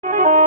La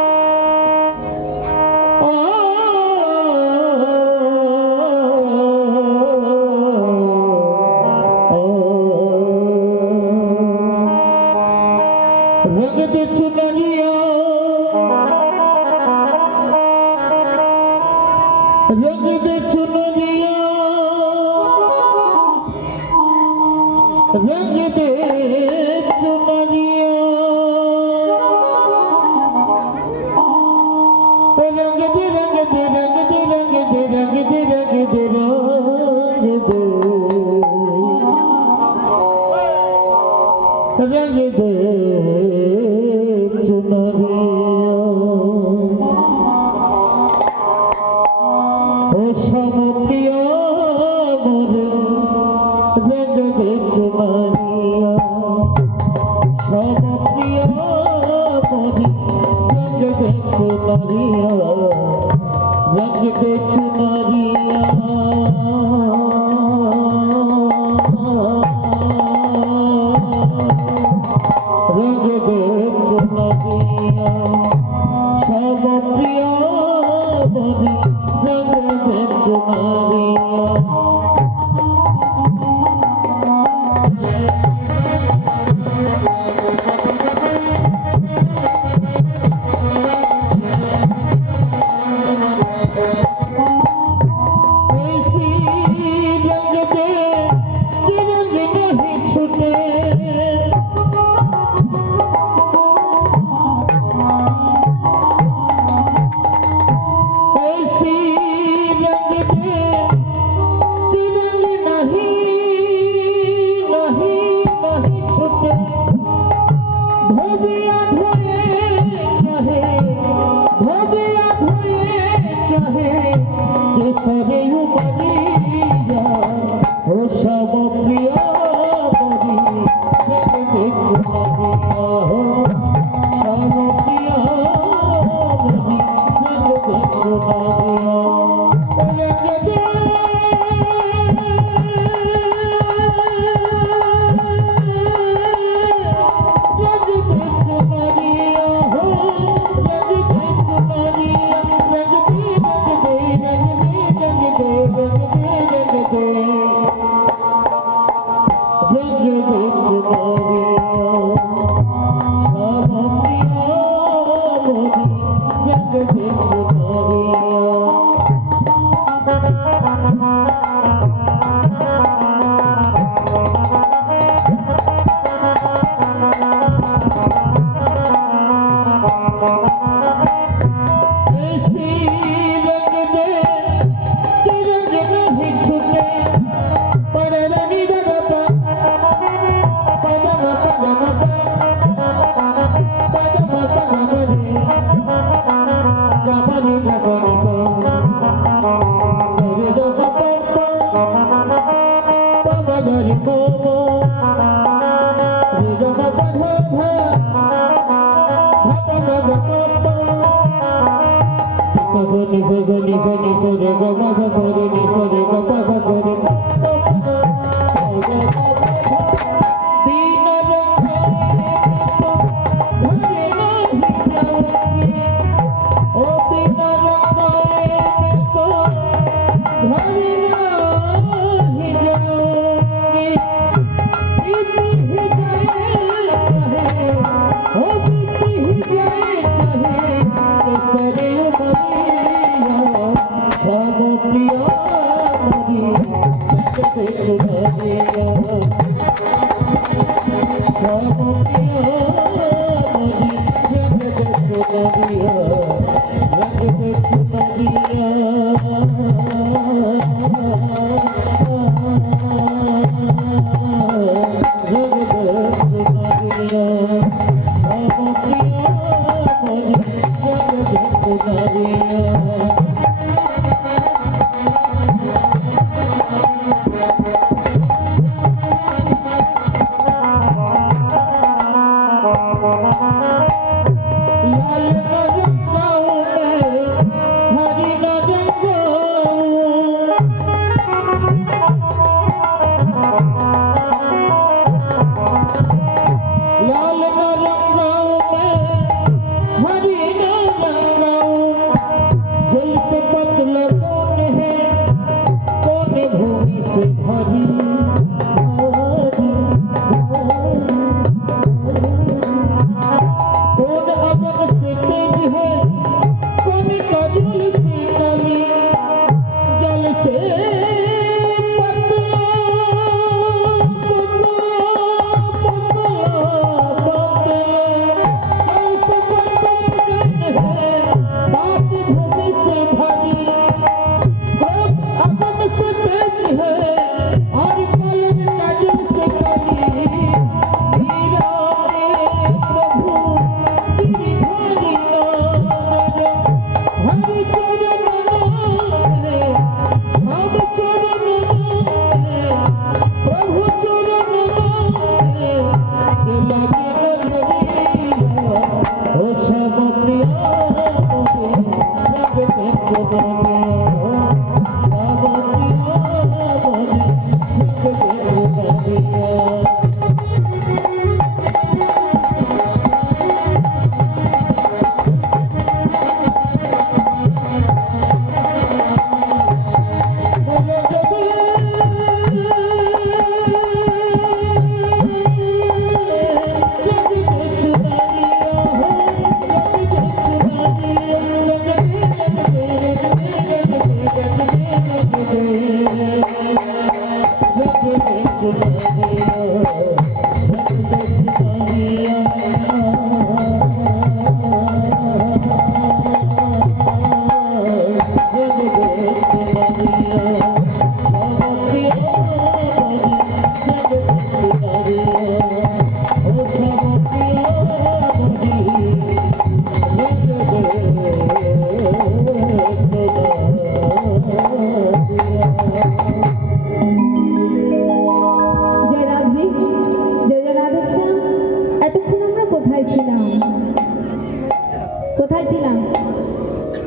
কোথায় ছিলাম?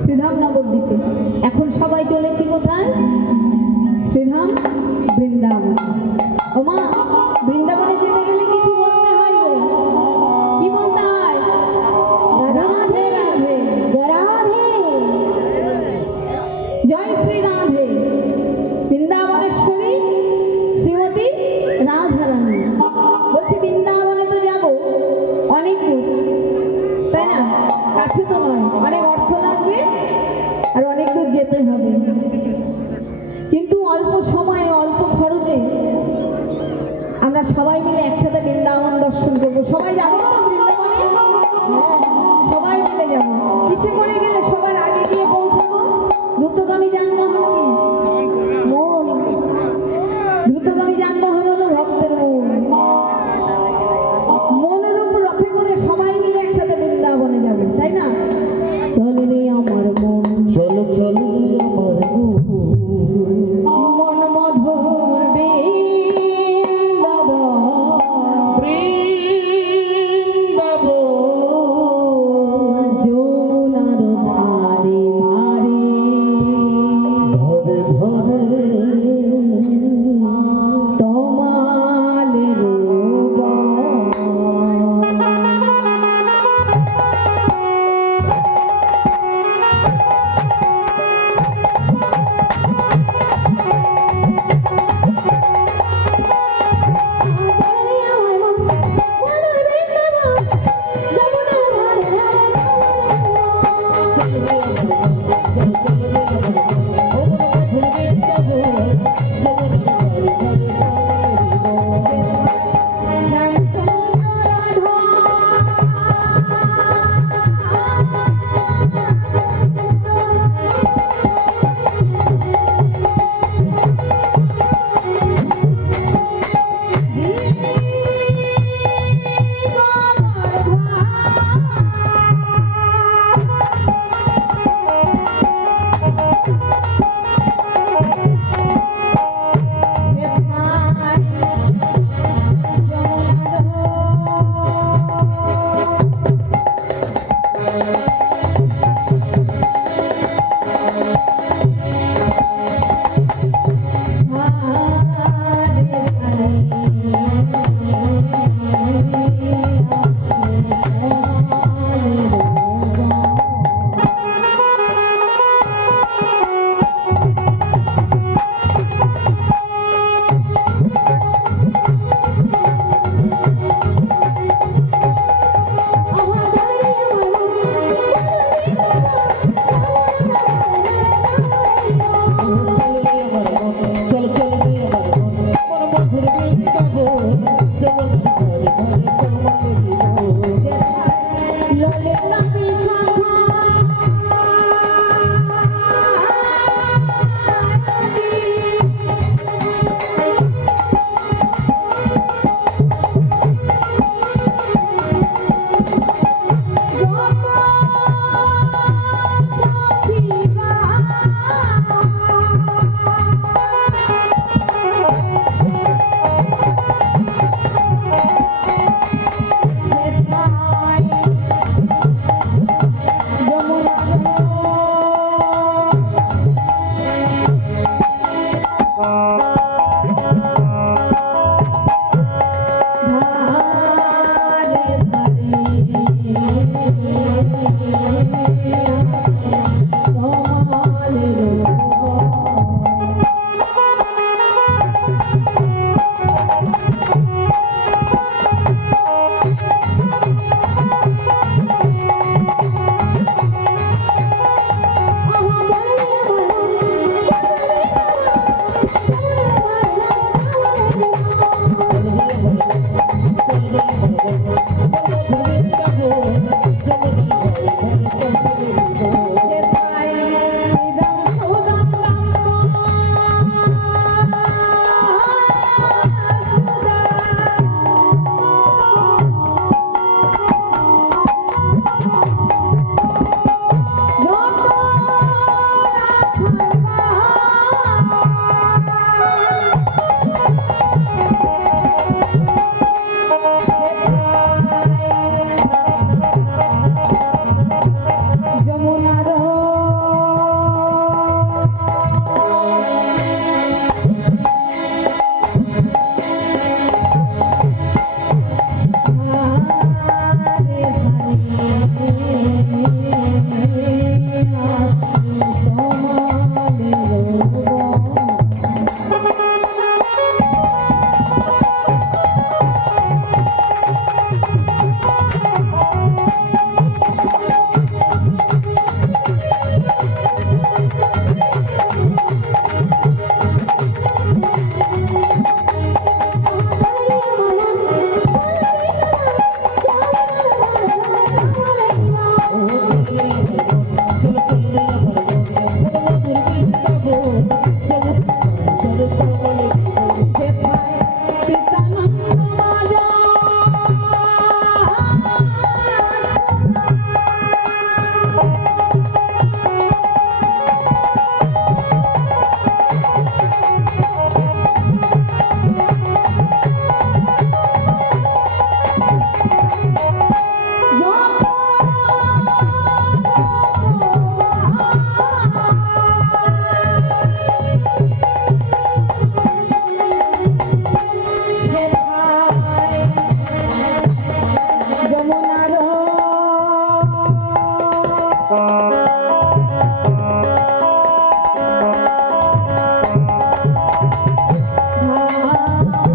শ্রীধাম নবদ্বীপে। এখন সবাই চলেছি কোথায়? শ্রীধাম বৃন্দাবন। ওমা, বৃন্দাবনে যেতে গেলে কিছু বলতে হয় গো। কি বলতে হয়? রাধে রাধে, রাধে জয় শ্রী রাধে। বৃন্দাবনেশ্বরী শ্রীমতী রাধারানী। বলছি বৃন্দাবনে তো যাবো, অনেক দূর, তাই না? কাছে তো নয়, অনেক অর্থ লাগবে আর অনেক দূর যেতে হবে। কিন্তু অল্প সময়ে অল্প খরচে আমরা সবাই মিলে একসাথে বৃন্দাবন দর্শন করবো। সবাই যাবো তো বৃন্দাবনে? সবাই মিলে যাবো। কিসে করে গেলে সবার আগে গিয়ে পৌঁছাবো? দ্রুতগামী যানবাহন কি মূল? দ্রুতগামী যানবাহন হলো ভক্তের মূল। মনের উপর রথে করে সবাই মিলে একসাথে বৃন্দাবনে যাবে, তাই না? চল রে আমার মন, চলো চলো আমার মন মধুর বৃন্দাবন, বৃন্দাবন যমুনার ধারে ধারে ধরে ধরে তমালের বন।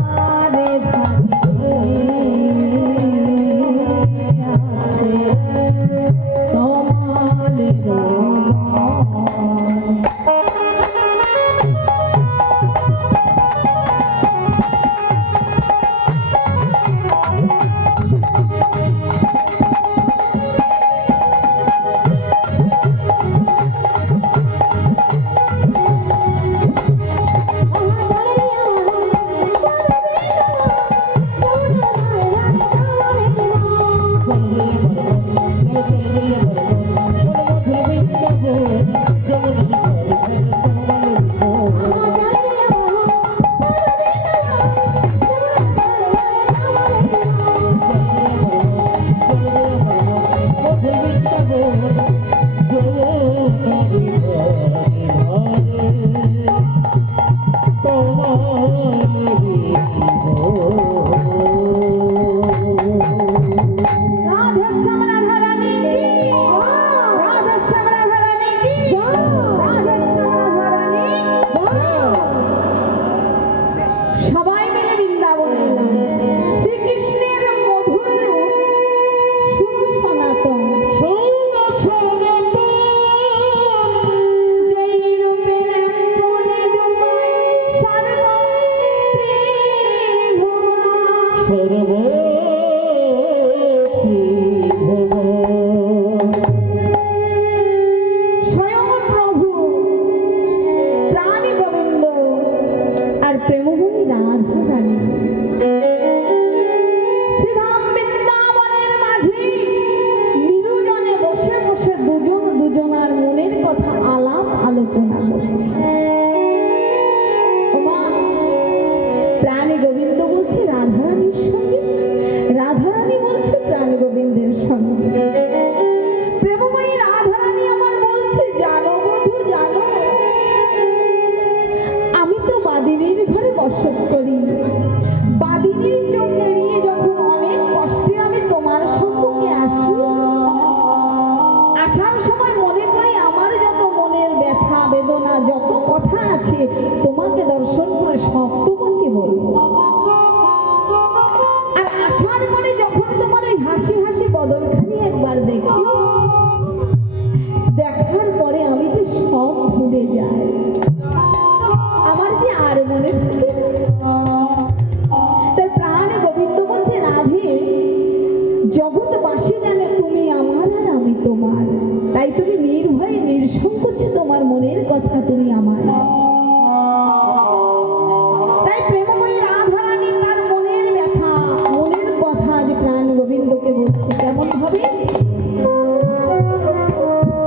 ধারে ধারে আছে তোমার রঙ। রাধেশ্যাম রাধারানী কি রাধেশ্যাম রাধারানী কি রাধেশ্যাম রাধারানী সবাই মিলে বৃন্দাবনে এলাম। শ্রীকৃষ্ণের মধুর রূপ সুসনাতন, যেই রূপের কোণে ডুবায় সর্ব স্বয়ং প্রভু প্রাণী গোবিন্দ আর প্রেমভূমি রাধারানী শ্রীধাম বৃন্দাবনের মাঝে নিরুজনে বসে বসে দুজন দুজনার মনের কথা আলাপ আলোচনা করছে। ওমা, প্রাণী গোবিন্দ বলছে রাধারানীর সঙ্গে, রাধারানী বলছে প্রাণী গোবিন্দের সঙ্গে। প্রেমময়ী রাধারানী আমার বলছে, জানো বধূ জানো, আমি তো বাদিনীর ঘরে বসত করি। বাদিনীর চোখ এড়িয়ে যখন অনেক কষ্টে আমি তোমার সম্মুখে আসি, আসার সময় মনে করি আমার যত মনের ব্যথা বেদনা যত কথা আছে তোমাকে দর্শন করে সব তোমাকে বলবো। আর আসার পরে যখন তোমার ওই হাসি হাসি বদনখানি একবার দেখি, দেখার পরে আমি যে সব ভুলে যাই, আমার যে আর মনে থাকে না। তাই প্রাণ গোবিন্দ বলছে, রাধে জগৎবাসী জানে তুমি আমার আর আমি তোমার, তাই তুমি নির্ভয়ে নির্সংকোচে তোমার মনের কথা তুমি আমার। তাই প্রেমময়ী রাধারানী তার মনের ব্যথা মনের কথা যে প্রাণ গোবিন্দকে বলছে কেমন ভাবে,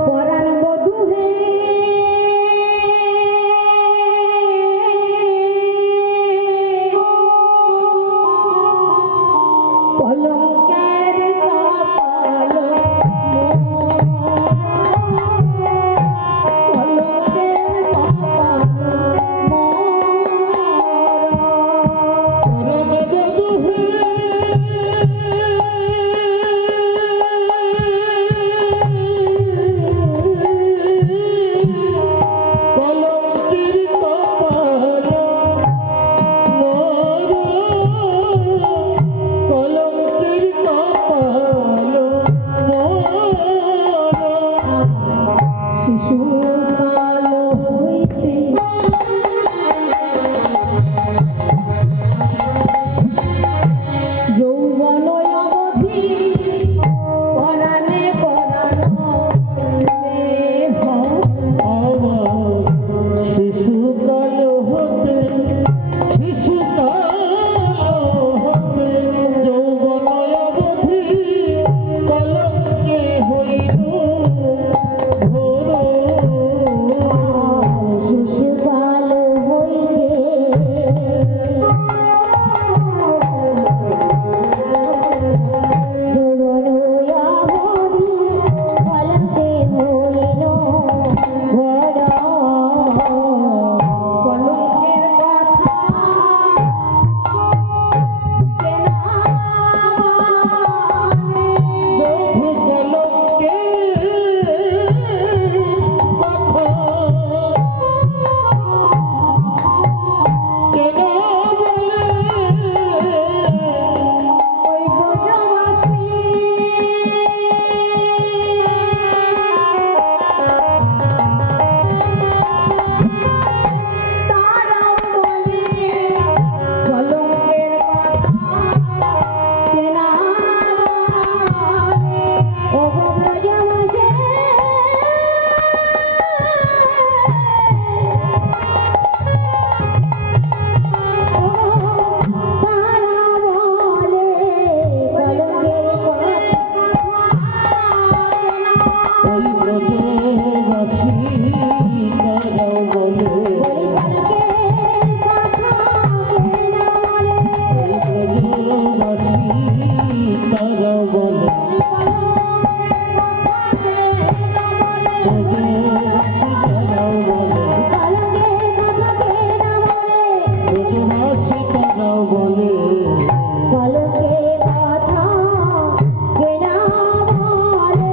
পরাণ বধূ হে কলঙ্কের কপাল কলঙ্কের কপাল শিশুকাল হইতে যৌবন অবধি পরাণে পরাণ দেহ শিশুকাল হতে যৌবন অবধি কলঙ্কে হইল ঘোর ওই ব্রজবাসী তারাও বলে বলি পলকে কথা কেনা বলে ওই ব্রজবাসী তারাও বলে ব্রজবাসী তারাও বলে পলকে কথা কেনা বলে ব্রজবাসী তারাও বলে পলকে কথা কেনা বলে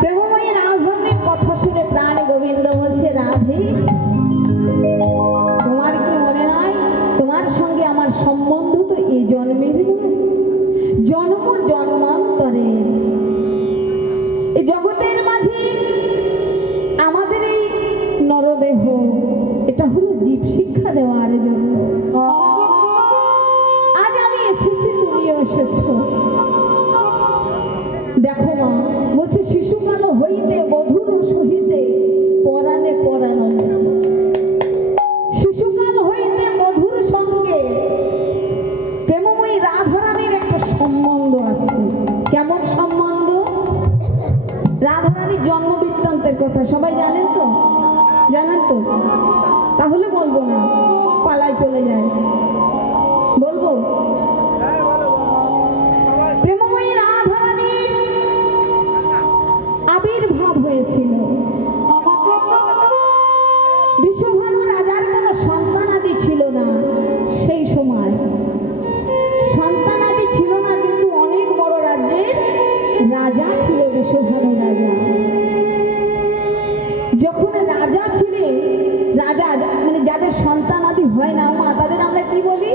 প্রেমময়ী রাধারানীর কথা শুনে প্রাণ গোবিন্দ বলছে, রাধে তোমার কি মনে নাই তোমার সঙ্গে আমার সম্বন্ধ তো এই জন্মের নয়, জন্ম জন্মান্তরের। এই জগতের মাঝে আমাদের এই নরদেহ এটা হলো জীব শিক্ষা দেওয়ার জন্য। আজ আমি এসেছি, তুমিও এসেছো। দেখো মা, বলছে শিশুকাল হইতে বধূর সহিতে পরাণে পরানো। শিশুকাল হইতে বধূর সঙ্গে প্রেমময়ী রাধারানীর একটা সম্বন্ধ আছে। কেমন সম্বন্ধ? রাধারানীর জন্ম বৃত্তান্তের কথা সবাই জানেন তো? জানেন তো? তাহলে বলবো না, পালায় চলে যায়। বলবো প্রেমময়ী রাধারানীর আবির্ভাব হয়েছিল। বিশ্বভানু রাজার কোনো সন্তানাদি ছিল না সেই সময়। সন্তানাদি ছিল না, কিন্তু অনেক বড় রাজ্যের রাজা ছিল বিশ্বভানু রাজা। যখন রাজা ছিলেন, রাজা মানে যাদের সন্তানাদি হয় না মা, তাদের আমরা কি বলি?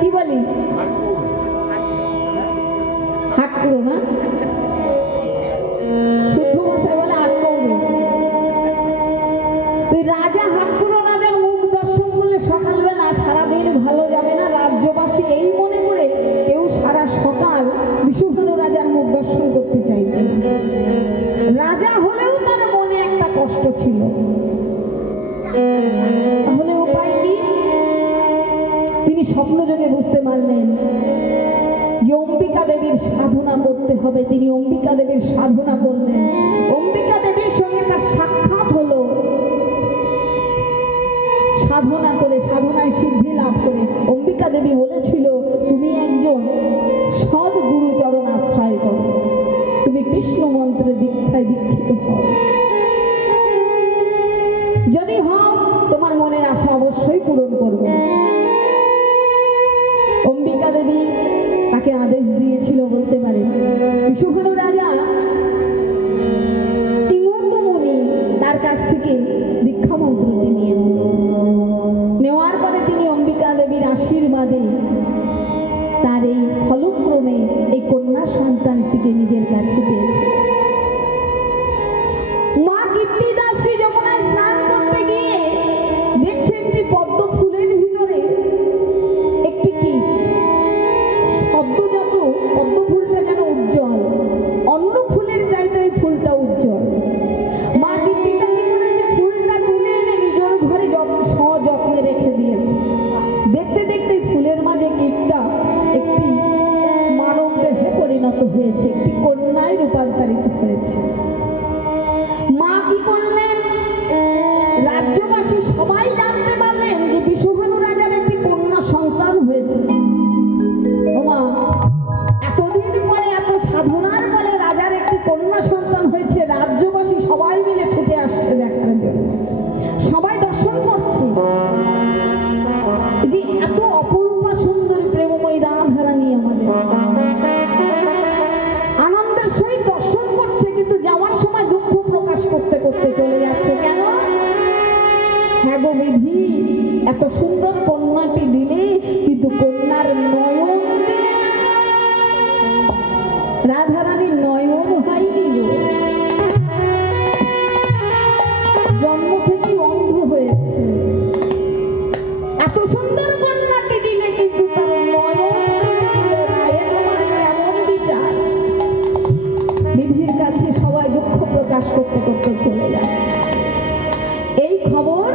কি বলি? হাটকুড়ো না? শুদ্ধ ভাষায় বলে হাটকৌড়ে। রাজা হাটকুড়ো রাজার মুখ দর্শন করলে সকালবেলা সারাদিন ভালো যাবে না। রাজ্যবাসী এই মনে করে কেউ সারা সকাল বিশ্বভানু রাজার মুখ দর্শন করতে চাইতেন। রাজা হলেও তার মনে একটা কষ্ট ছিল। তাহলে উপায় কি? তিনি স্বপ্নযোগে বুঝতে পারলেন যে অম্বিকা দেবীর সাধনা করতে হবে। তিনি অম্বিকা দেবীর সাধনা করলেন। অম্বিকা দেবীর সঙ্গে তার সাক্ষাৎ হলো। সাধনা করে, সাধনায় সিদ্ধি লাভ করে অম্বিকা দেবী বলেছিল, তুমি একজন সৎ গুরু চরণ আশ্রয় করো, তুমি কৃষ্ণ মন্ত্রে দীক্ষায় দীক্ষিত হও। যদি হও তোমার মনের আশা অবশ্যই পূরণ করবে। অম্বিকা দেবী তাকে আদেশ দিয়েছিল বলতে পারে। বিশ্বভানু রাজা তিমন্ত মুনি তার কাছ থেকে দীক্ষা মন্ত্রটি নিয়েছিলেন। নেওয়ার পরে তিনি অম্বিকা দেবীর আশীর্বাদে তার এই ফলক্রমে এই কন্যা সন্তানটিকে নিজের কাছে পেয়েছে। মা কীর্তিদাসী যমুনায় স্নান করতে গিয়ে দেখছে একটি পদ্ম ফুলের ভিতরে একটি কি সদ্যজাত পদ্ম ফুলটা যেন উজ্জ্বল, অন্য ফুলের চাইতে ওই ফুলটা উজ্জ্বল। মা কীর্তিদাসী করেছে, ফুলটা তুলে এনে নিজের ঘরে সযত্নে রেখে দিয়েছে। দেখতে দেখতে ফুলের মাঝে কীটটা একটি মানব দেহে পরিণত হয়েছে, একটি কন্যায় রূপান্তরিত হয়েছে। মা কি করলেন? রাজ্যবাসী সবাই জানতে পারলেন যে বিশ্বভানু রাজার একটি কন্যা সন্তান হয়েছে। ওমা, এতদিন পরে এত সাধনার ফলে রাজার একটি কন্যা সন্তান হয়েছে। রাজ্যবাসী সবাই মিলে ছুটে আসছে দেখার জন্য, সবাই দর্শন করছে যে এত অপরূপা সুন্দরী প্রেমময়ী রাধারানী আমাদের আনন্দের সহিত দর্শন করছে, কিন্তু যাওয়ার সময় দুঃখ প্রকাশ করতে করতে চলে যাচ্ছে। কেন? হ্যাঁ গো বিধি, এত সুন্দর কন্যাটি দিলে কিন্তু কন্যার নয়ন দিলে না। রাধারানীর নয়ন হয়নি গো, জন্ম থেকে অন্ধ হয়েছে। এত সুন্দর কন্যাটি দিলে কিন্তু তার নয়ন দিল না। এ তোমার কেমন বিচার? বিধির কাছে সবাই দুঃখ প্রকাশ করতে করতে চলে যায়। এই খবর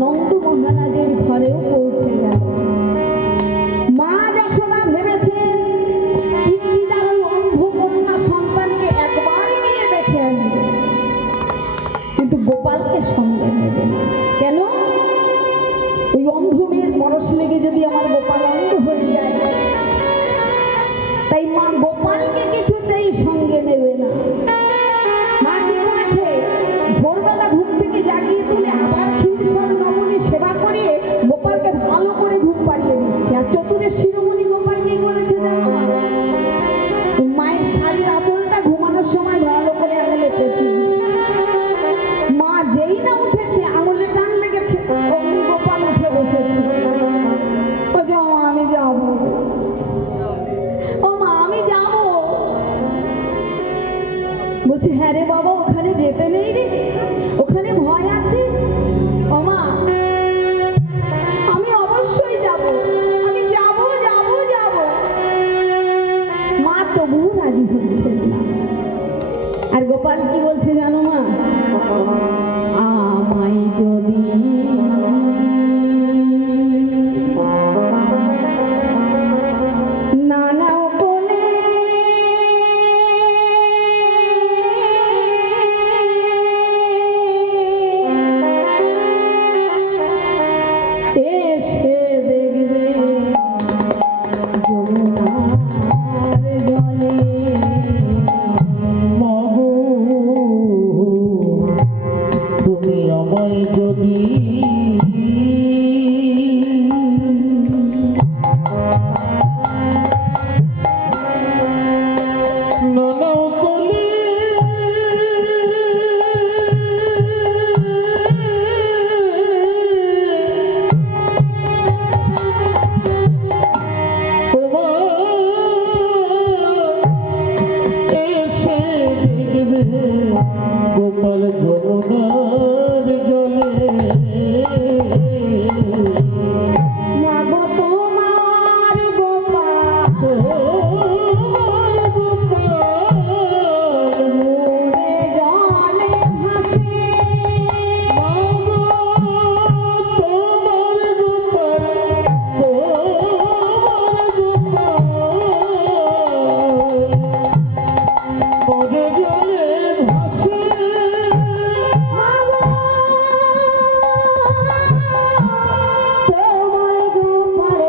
নন্দ মহারাজের ঘরেও পৌঁছে গেল। মা যশোদা ভেবেছেন কিন্নিদার ওই অন্ধ কন্যা সন্তানকে একবারই নিয়ে দেখে আসবে, কিন্তু গোপালকে সঙ্গে নেবে না। কেন? ওই অন্ধ মেয়ের পরশ লেগে যদি আমার গোপাল অন্ধ হয়ে যায়, তাই মা গোপালকে কিছুতেই সঙ্গে নেবে না। মা কি করেছে? ভোরবেলা ঘুম থেকে জাগিয়ে তুলে আবার ক্ষীরসর নবনী সেবা করিয়ে গোপালকে ভালো করে ঘুম পাড়িয়ে দিচ্ছে। আর চতুরের শিরোমণি গোপাল কি করেছে জানো? মায়ের শাড়ির আঁচলটা ঘুমানোর সময় ভালো করে আঙুলে পেঁচিয়ে, মা যেই না উঠেছে আঙুলে টান লেগেছে, অমনি গোপাল উঠে বসেছে। বলছে, ও মা আমি যাবো, ও মা আমি যাবো। বলছি, হ্যাঁ রে বাবা, ওখানে যেতে নেই রে, ওখানে ভয় আছে। ও মা আমি অবশ্যই যাব, আমি যাব যাব যাব। মা তবুও রাজি হচ্ছে না। আর গোপাল কি বলছে জানো মা? আমায় যদি নানাও কোলে এসে দেখবে যমুনার জলে, মাগো তুমি আমায় যদি নানাও কোলে এসে দেখবে গোপাল যমুনার জলে, মাগো তোমার গোপাল তোমার গোপাল মোরে জলে ভাসে, মাগো তোমার গোপাল, তোমার গোপাল মোরে জলে ভাসে, তোমার গোপাল তোমার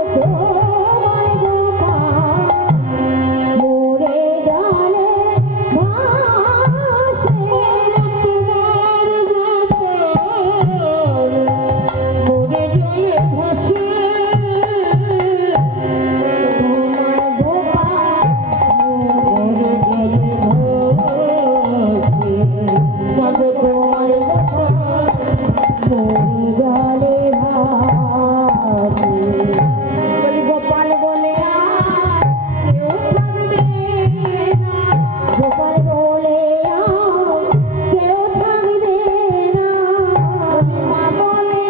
গোপাল মোরে জলে ভাসে, তোমার গোপাল মোরে জলে ভাসে, তোমার গোপাল মোরে জলে ভাসে, মাগো তোমার গোপাল মোরে জলে ভাসে। বলি গোপাল বলে আর কেউ থাকবে না, গোপাল বলে আর কেউ থাকবে না, বলি মা বলে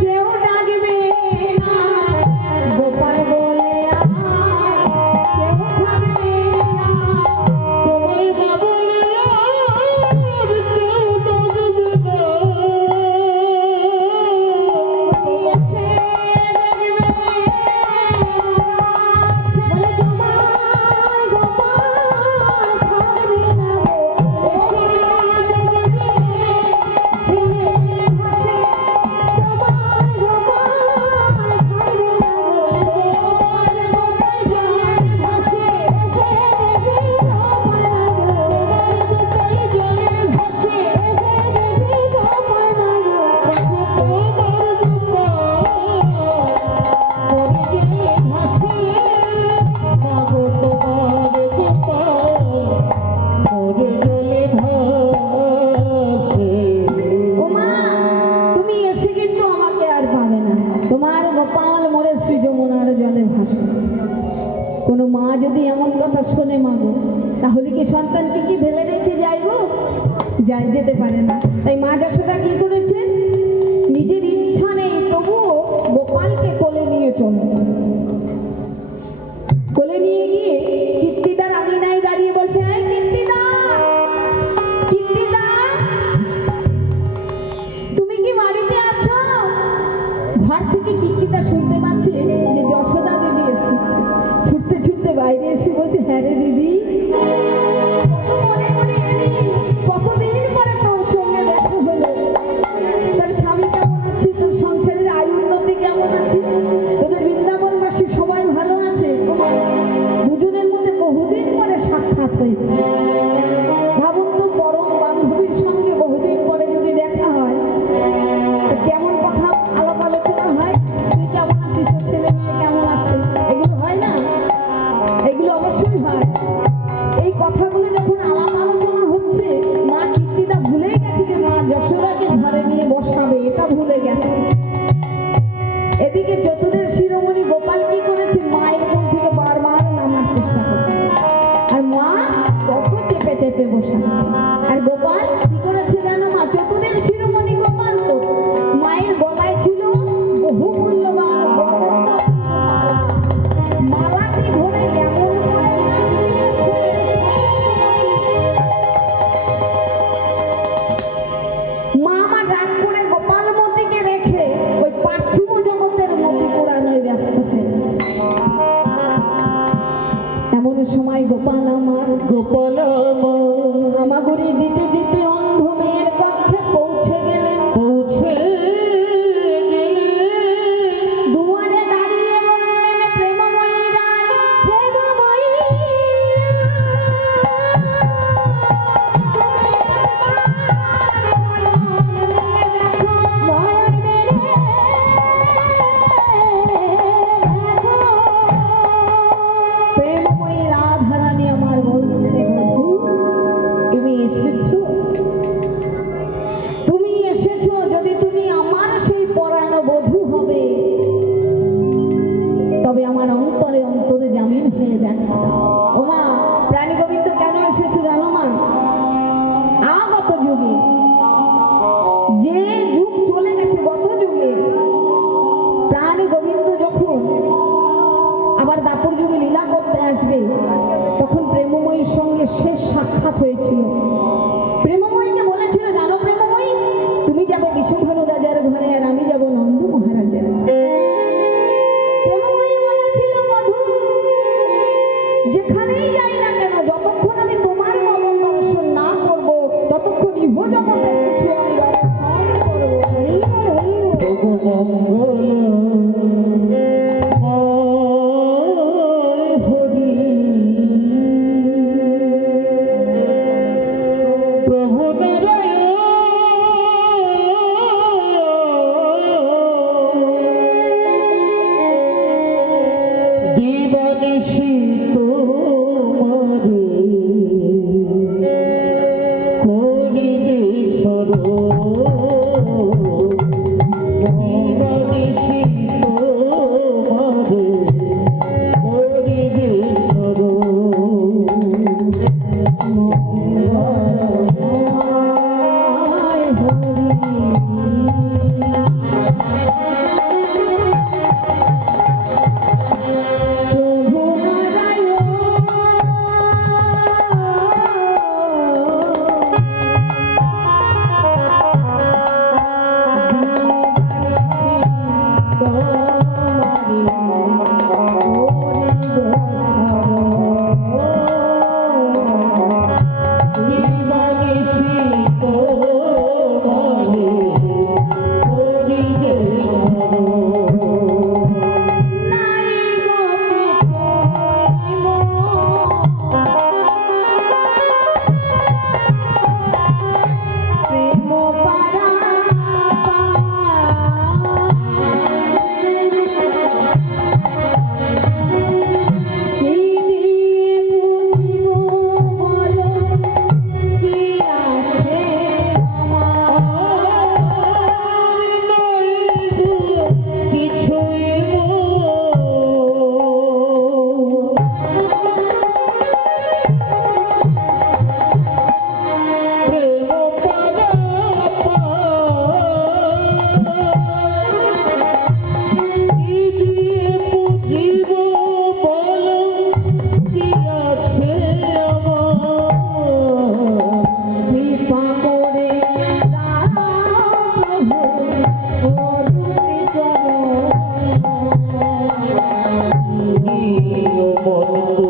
কেউ ডাকবে না, গোপাল বলে আর কেউ থাকবে না। তোমায় মা বলে আর কেউ ডাকবে না, এসে দেখবে বলে তোমার গোপাল থাকবে না গো, ভাসে, তোমার গোপাল থাকবে না মাগো তোমার গোপাল মোরে জলে ভাসে। ও মা তুমি এসে কিন্তু আমাকে আর পাবে না, তোমার গোপাল মোরে শ্রী যমুনার জলে ভাসে। কোনো মা যদি এমন কথা শোনে মাগো, তাহলে কি সন্তানকে কি ফেলে রেখে যাইবো? যাই যেতে পারে না। তাই মা যশোদা কি করেছে? নিজের ইচ্ছা নেই তবুও গোপালকে কোলে নিয়ে চলেছে। বাইরে এসে বলছে, হ্যাঁ রে দিদি, কত মনে মনে এলি, কতদিন পরে তোর সঙ্গে দেখা হলো। তোর স্বামী কেমন আছে, তোর সংসারের আয় উন্নতি কেমন আছে, তোদের বৃন্দাবনবাসী সবাই ভালো আছে? দুজনের মধ্যে বহুদিন পরে সাক্ষাৎ হয়েছে। ভাবুন তো, পরম বান্ধবীর সঙ্গে বহুদিন পরে যদি দেখা হয়, তো কেমন কথা আলাপ আলোচনা হয়, তুই কেমন আছিস, তোর ছেলে মেয়ে কেমন আছে, এগুলো হয় না? এগুলো অবশ্যই হয়। এই কথাগুলো যখন আলাপ আলোচনা হচ্ছে, মা কীর্তিদা ভুলেই গেছে যে মা যশোদাকে ঘরে নিয়ে বসাবে, এটা ভুলে গেছে। এদিকে চতুরের শিরোমণি গোপাল কি করেছে, মায়ের কোল থেকে বারবার নামার চেষ্টা করছে, আর মা কত চেপে চেপে বসে আছে। আর গোপাল কি করেছে জানো মা? চতুরের শিরোমণি গোপাল তো মায়ের গলায় ছিল বহু মূল্যবান গগনদত্ত মালা। মালাটি ধরে এমন করে নাম দিয়েছে, মা আমার রাগ করে গোপাল মতিকে রেখে ওই পার্থিব জগতের মতি পুরানোয় ব্যস্ত হয়েছে। এমন সময় গোপাল আমার গোপাল আমার হামাগুড়ি দিতে দিতে অন্ধ মেয়ের কক্ষে পৌঁছে গেলেন। পৌঁছে গেলে দুয়ারে দাঁড়িয়ে বললেন, প্রেমময়ী রায়, প্রেমময়ী প্রেমময়ী রাধারানী আমার বলছে, বধূ তুমি এসেছো, তুমি এসেছো। যদি তুমি আমার সেই পরাণ বধূ হবে, তবে আমার অন্তরে অন্তরে জামিন হয়ে দেখা। ও মা, প্রাণী গোবিন্দ কেন এসেছে জানো মা? আগত যুগে, যে যুগ চলে গেছে গত যুগে, প্রাণী গোবিন্দ যখন আবার দাপর যুগে লীলা করতে আসবে, তখন প্রেমময়ীর সঙ্গে শেষ সাক্ষাৎ হয়েছিল। প্রেমময়ীকে বলেছিল, জানো প্রেমময়ী, তুমি যাবো বিশ্বভানু রাজার ঘরে, আর আমি যাবো নন্দ মহারাজের ঘরে। প্রেমময়ী বলেছিল, বধূ যেখানেই যাই না কেন, যতক্ষণ আমি তোমার মদন দর্শন না করবো, ততক্ষণ ইহ জগতের কিছু আমি দর্শন করবো। হরি বল, হরি বল। মঙ্গল হরি প্রভু নারায়ণ দিবানিশি তোমারে করি যে দিবানিশি তোমারে করি যে প্রভু দিবানিশি তোমারে করি যে মন